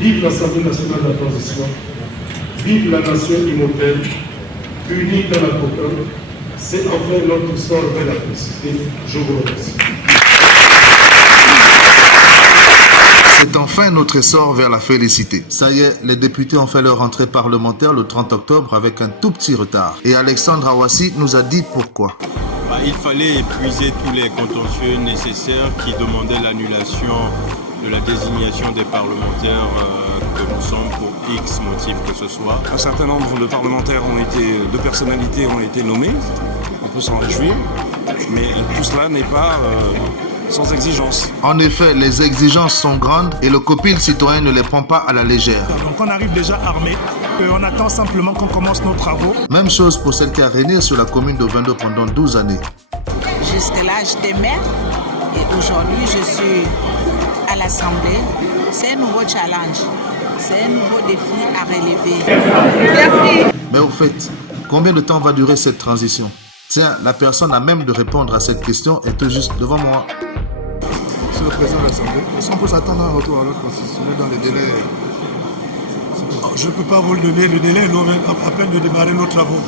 Vive l'Assemblée nationale de la transition, vive la nation immortelle, unie dans la concorde, c'est enfin notre sort vers la félicité. Je vous remercie. C'est enfin notre essor vers la félicité. Ça y est, les députés ont fait leur rentrée parlementaire le 30 octobre avec un tout petit retard. Et Alexandre Awassi nous a dit pourquoi. Il fallait épuiser tous les contentieux nécessaires qui demandaient l'annulation de la désignation des parlementaires que nous sommes pour X motifs que ce soit. Un certain nombre de parlementaires de personnalités ont été nommés, on peut s'en réjouir, mais tout cela n'est pas sans exigence. En effet, les exigences sont grandes et le copil citoyen ne les prend pas à la légère. Donc on arrive déjà armé, on attend simplement qu'on commence nos travaux. Même chose pour celle qui a régné sur la commune de Vendo pendant 12 années. Jusque-là, j'étais maire et aujourd'hui je suis à l'Assemblée. C'est un nouveau challenge, c'est un nouveau défi à relever. Merci. Mais au fait, combien de temps va durer cette transition? Tiens, la personne à même de répondre à cette question est tout juste devant moi. Monsieur le Président de l'Assemblée, est-ce qu'on peut s'attendre à un retour à l'ordre constitutionnel dans les délais? Je ne peux pas vous le donner, le délai, nous venons à peine de démarrer nos travaux.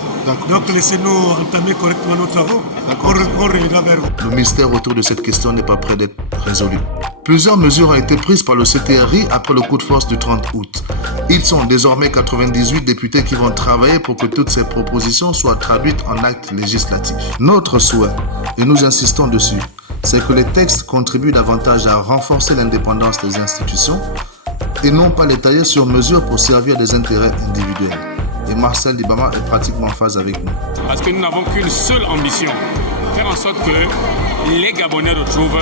Donc laissez-nous entamer correctement nos travaux, on reviendra vers vous. Le mystère autour de cette question n'est pas près d'être résolu. Plusieurs mesures ont été prises par le CTRI après le coup de force du 30 août. Ils sont désormais 98 députés qui vont travailler pour que toutes ces propositions soient traduites en actes législatifs. Notre souhait, et nous insistons dessus, c'est que les textes contribuent davantage à renforcer l'indépendance des institutions et non pas les tailler sur mesure pour servir des intérêts individuels. Et Marcel Dibama est pratiquement en phase avec nous. Parce que nous n'avons qu'une seule ambition, faire en sorte que les Gabonais retrouvent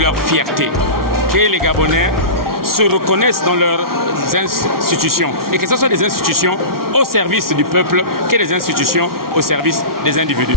leur fierté, que les Gabonais se reconnaissent dans leurs institutions et que ce soit des institutions au service du peuple que des institutions au service des individus.